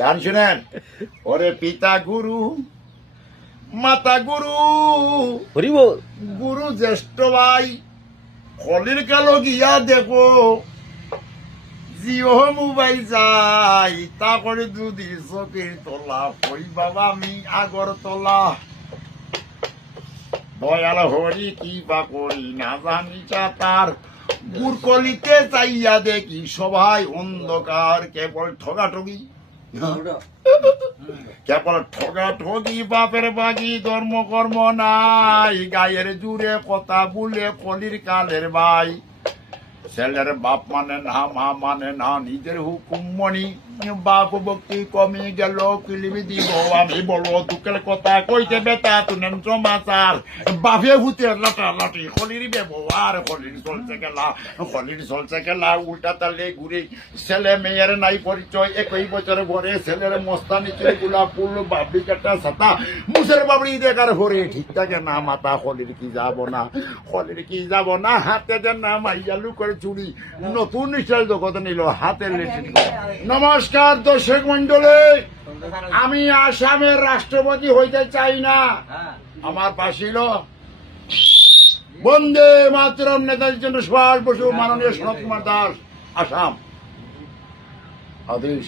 গান শুনেন। ওরে পিতা গুরু মাতা গুরু হরিব গুরু জ্যেষ্ঠ ভাই হলির কালো গিয়া দেখো জিও মোবাইল যাই তা করে দুদি চোখের তোলা। হই বাবা আমি আগর তোলা। দয়াল হরি কি বা করি না জানি তার। গুরকলিতে চাইয়া দেখি সবাই অন্ধকার কেবল ঠগাঠগি। কেবল ঠগা ঠগি, বাপের বাগি, ধর্ম কর্ম নাই, গায়ের জুড়ে কথা বলে কলির কালের ভাই ছেলের বাপ মানে না, মা মানে না, নিজের হুকুম মনি। বাপ ভক্তি কমে গেল কিলিবি দিব আমি বলো দুঃখের কথা কইতে বেতা তুনেন সমাচার বাপে ভূতে লাটা লাটি কলির ব্যবহার কলির চলছে গেলা কলির চলছে গেলা উল্টা তালে ঘুরে ছেলে মেয়ের নাই পরিচয় একই বছর ভরে ছেলের মস্তানি গুলা ফুল বাবলি কাটা ছাতা মুসের বাবড়ি দেখার ভরে ঠিক থাকে না মাথা কলির কি যাব না কলির কি যাব না হাতে দেন না মাইয়ালু করে চুরি নতুন স্টাইল জগৎ নিল হাতে লেটিন নমস্কার দর্শক মন্ডলে আমি আসামের রাষ্ট্রপতি হইতে চাই না। আমার পাশিল বন্দে মাতরম নেতাজির জন্য সুভাষ বসু মাননীয় শরৎ কুমার দাস আসাম। আদেশ।